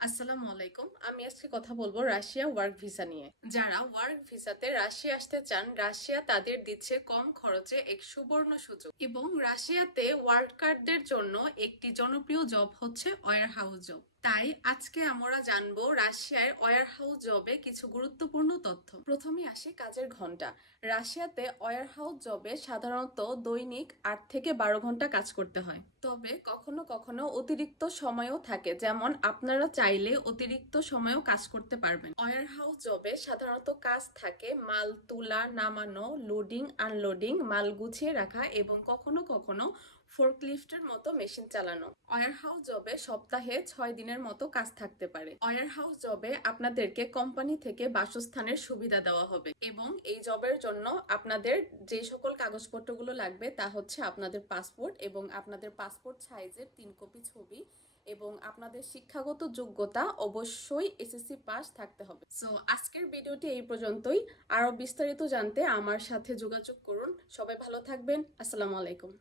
আসসালামু আলাইকুম। আমি আজকে কথা বলবো রাশিয়া ওয়ার্ক ভিসা নিয়ে। যারা ওয়ার্ক ভিসাতে রাশিয়া আসতে চান, রাশিয়া তাদের দিচ্ছে কম খরচে এক সুবর্ণ সুযোগ। এবং রাশিয়াতে ওয়ার্কারদের জন্য একটি জনপ্রিয় জব হচ্ছে ওয়্যার হাউস জব। তাই আজকে আমরা জানবো রাশিয়ার ওয়্যার হাউস জবে কিছু গুরুত্বপূর্ণ তথ্য। প্রথমে আসি কাজের ঘন্টা। রাশিয়াতে ওয়্যার হাউস জবে সাধারণত দৈনিক 8 থেকে 12 ঘন্টা কাজ করতে হয়। তবে কখনো কখনো অতিরিক্ত সময়ও থাকে, যেমন আপনারা চাইলে অতিরিক্ত সময়ও কাজ করতে পারবেন। ওয়্যার হাউস জবে সাধারণত কাজ থাকে মাল তোলা, নামানো, লোডিং, আনলোডিং, মাল গুছিয়ে রাখা এবং কখনো কখনো ফোর্কলিফটের মতো মেশিন চালানো। ওয়্যার হাউস জবে সপ্তাহে 6 দিনের মতো কাজ থাকতে পারে। ওয়্যার হাউস জবে আপনাদেরকে কোম্পানি থেকে বাসস্থানের সুবিধা দেওয়া হবে এবং এই জবের জন্য আপনাদের যে সকল কাগজপত্রগুলো লাগবে তা হচ্ছে আপনাদের পাসপোর্ট এবং আপনাদের পাসপোর্ট সাইজের 3 কপি ছবি এবং আপনাদের শিক্ষাগত যোগ্যতা অবশ্যই এসএসসি পাস থাকতে হবে। সো আজকের ভিডিওটি এই পর্যন্তই। আরো বিস্তারিত জানতে আমার সাথে যোগাযোগ করুন। সবাই ভালো থাকবেন। আসসালামু আলাইকুম।